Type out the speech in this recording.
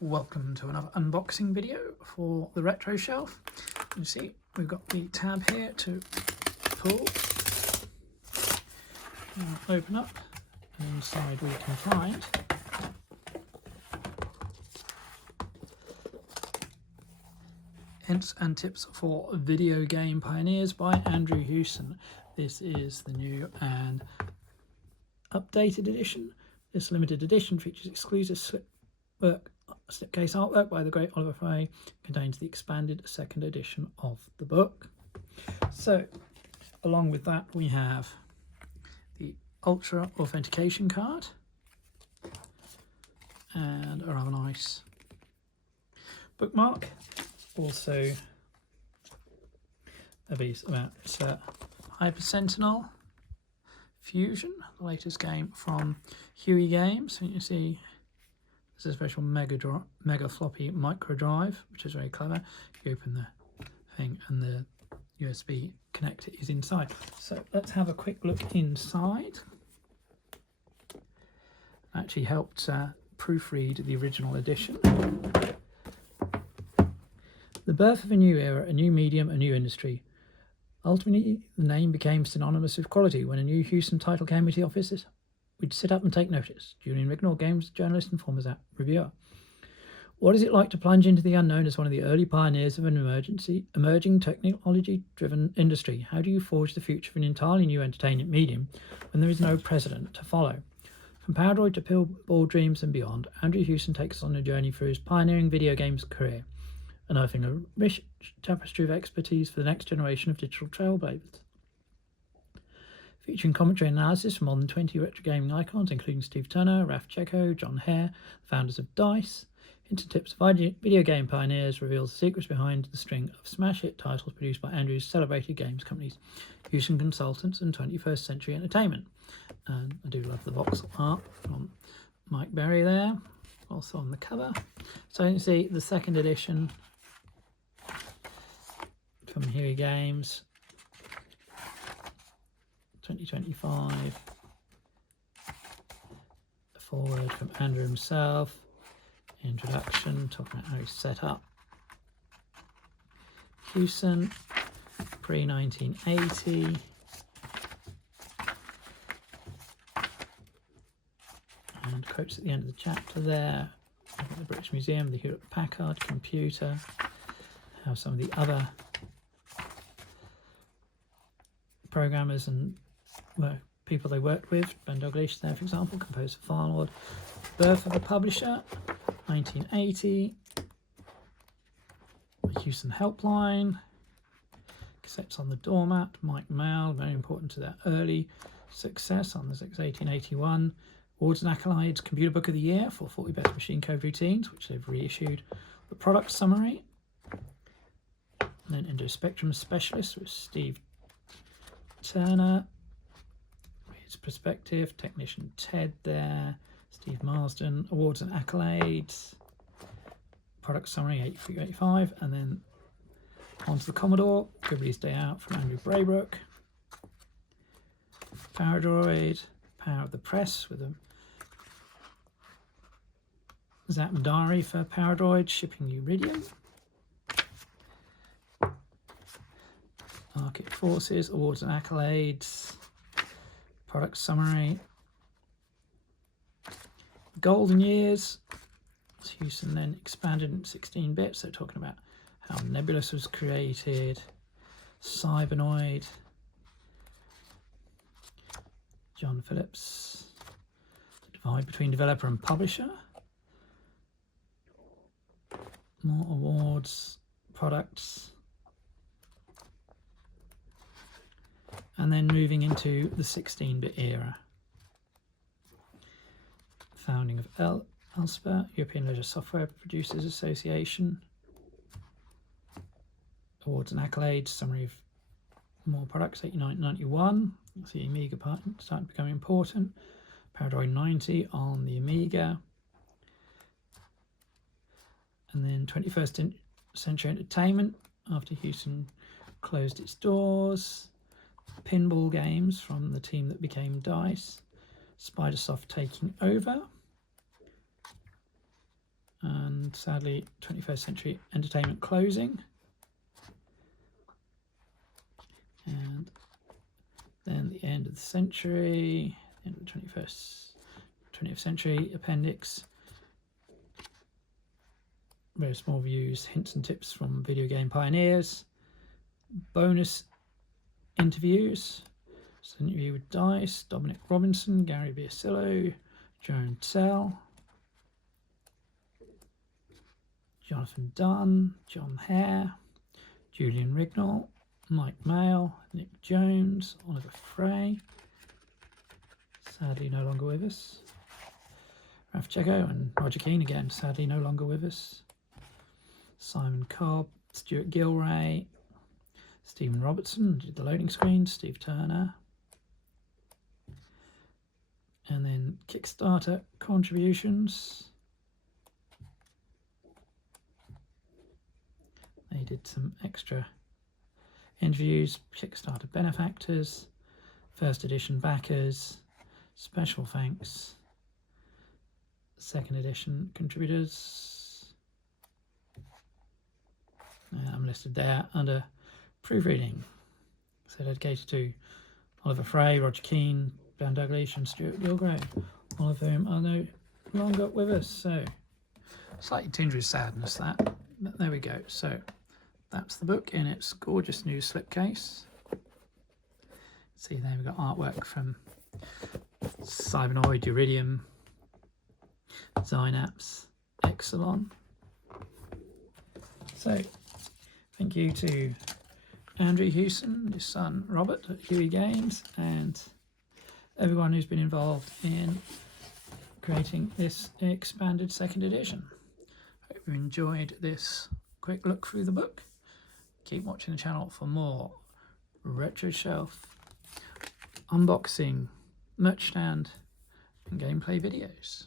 Welcome to another unboxing video for the retro shelf. You see we've got the tab here to pull, open up, and inside we can find Hints and Tips for Video Game Pioneers by Andrew Hewson. This is the new and updated edition. This limited edition features exclusive slipcase artwork by the great Oliver Fay, contains the expanded second edition of the book. So along with that we have the Ultra authentication card and a rather nice bookmark. Also a piece about Hyper Sentinel Fusion, the latest game from Videogame. So you can see there's a special mega floppy micro drive, which is very clever. You open the thing and the USB connector is inside. So let's have a quick look inside. Actually helped proofread the original edition. The birth of a new era, a new medium, a new industry. Ultimately, the name became synonymous with quality. When a new Hewson title came into the offices, we'd sit up and take notice. Julian Rignall, games journalist and former Zap reviewer. What is it like to plunge into the unknown as one of the early pioneers of an emerging technology-driven industry? How do you forge the future of an entirely new entertainment medium when there is no precedent to follow? From Paradroid to Pinball dreams and beyond, Andrew Hewson takes us on a journey through his pioneering video games career, unearthing a rich tapestry of expertise for the next generation of digital trailblazers. Featuring commentary and analysis from more than 20 retro gaming icons, including Steve Turner, Raf Checco, John Hare, founders of DICE. Hints and Tips of Video Game Pioneers reveals the secrets behind the string of smash hit titles produced by Andrew's celebrated games companies, Hewson Consultants and 21st Century Entertainment. And I do love the box art from Mike Berry there, also on the cover. So you can see the second edition from Huey Games, 2025. A forward from Andrew himself. Introduction, talking about how he's set up Hewson pre-1980. And quotes at the end of the chapter there. The British Museum, the Hewlett Packard computer. How some of the other programmers and people they worked with, Ben Douglas there for example, composer of Firelord. Birth of the publisher, 1980. The Hewson Helpline. Cassettes on the doormat, Mike Mal, very important to their early success on the 1881. Awards and accolades, Computer Book of the Year for 40 Best Machine Code Routines, which they've reissued. The product summary. And then into Spectrum Specialist with Steve Turner, his perspective, technician Ted there, Steve Marsden, awards and accolades, product summary 8385, and then onto the Commodore, Good Release Day Out from Andrew Braybrook, Paradroid, Power of the Press with a Zap Diary for Paradroid, shipping Uridium. Market Forces, awards and accolades, product summary, golden years. Hewson then expanded in 16-bit, so talking about how Nebulous was created, Cybernoid, John Phillips, the divide between developer and publisher, more awards, products. And then moving into the 16-bit era. Founding of ELSPA, European Leisure Software Producers Association. Awards and accolades, summary of more products, 89-91. The Amiga part starting to become important. Paradroid 90 on the Amiga. And then 21st Century Entertainment, after Hewson closed its doors. Pinball games from the team that became DICE. Spidersoft taking over. And sadly, 21st Century Entertainment closing. And then the end of the century, end of the 20th century appendix. Very small reviews, hints and tips from video game pioneers. Bonus interviews. So an interview with DICE, Dominic Robinson, Gary Biasillo, Joan Tell, Jonathan Dunn, John Hare, Julian Rignall, Mike Mail, Nick Jones, Oliver Frey, sadly no longer with us. Ralph Checo and Roger Keane, again, sadly no longer with us. Simon Cobb, Stuart Gilray, Stephen Robertson did the loading screen, Steve Turner. And then Kickstarter contributions. They did some extra interviews, Kickstarter benefactors, first edition backers, special thanks, second edition contributors. I'm listed there under proofreading. So dedicated to Oliver Frey, Roger Keane, Dan Dalglish and Stuart Gilray, all of whom are no longer with us. So slightly tinged with sadness that, but there we go. So that's the book in its gorgeous new slipcase. See there we've got artwork from Cybernoid, Uridium, Synapse, Exelon. So thank you to Andrew Hewson, his son Robert at Huey Games, and everyone who's been involved in creating this expanded second edition. Hope you enjoyed this quick look through the book. Keep watching the channel for more retro shelf, unboxing, merch stand and gameplay videos.